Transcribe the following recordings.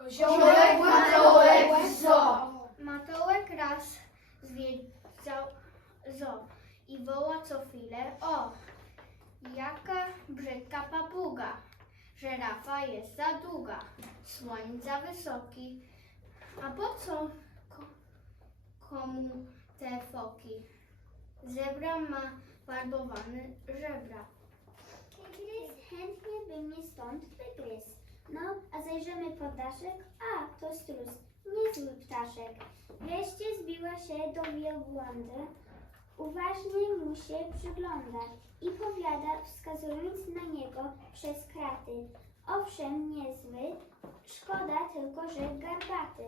Koziołek, matołek, zo. Matołek raz zwiedzał zo i woła co chwilę o, jaka brzydka papuga. Żerafa jest za długa, słoń za wysoki. A po co ko komu te foki? Zebra ma farbowane żebra. Tygrys chętnie by mnie stąd wygryzł. No, a zajrzymy pod daszek. A, to strus, niezły ptaszek. Wreszcie zbiła się do wielbłądy. Uważnie mu się przygląda i powiada, wskazując na niego przez kraty. Owszem, niezły, szkoda tylko, że garbaty.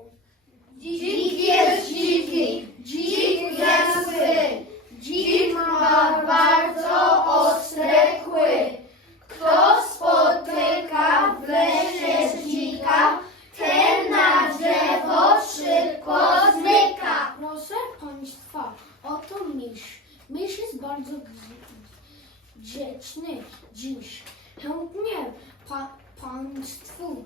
Dzik jest dziki, dzik jest mysz. Jest bardzo grzeczny dziś. Chętnie pa, Państwu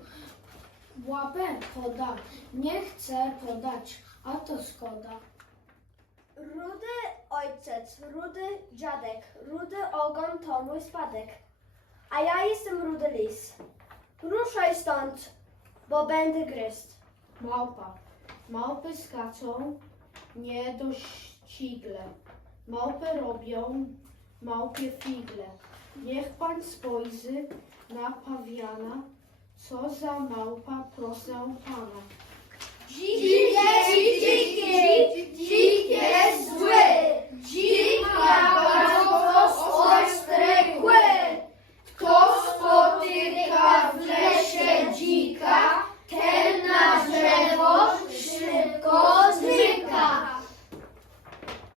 łapę poda. Nie chcę podać, a to szkoda. Rudy ojciec, rudy dziadek, rudy ogon to mój spadek. A ja jestem rudy lis. Ruszaj stąd, bo będę gryzł. Małpa. Małpy skaczą niedościgle. Małpy robią małpie figle. Niech pan spojrzy na pawiana, co za małpa, proszę pana.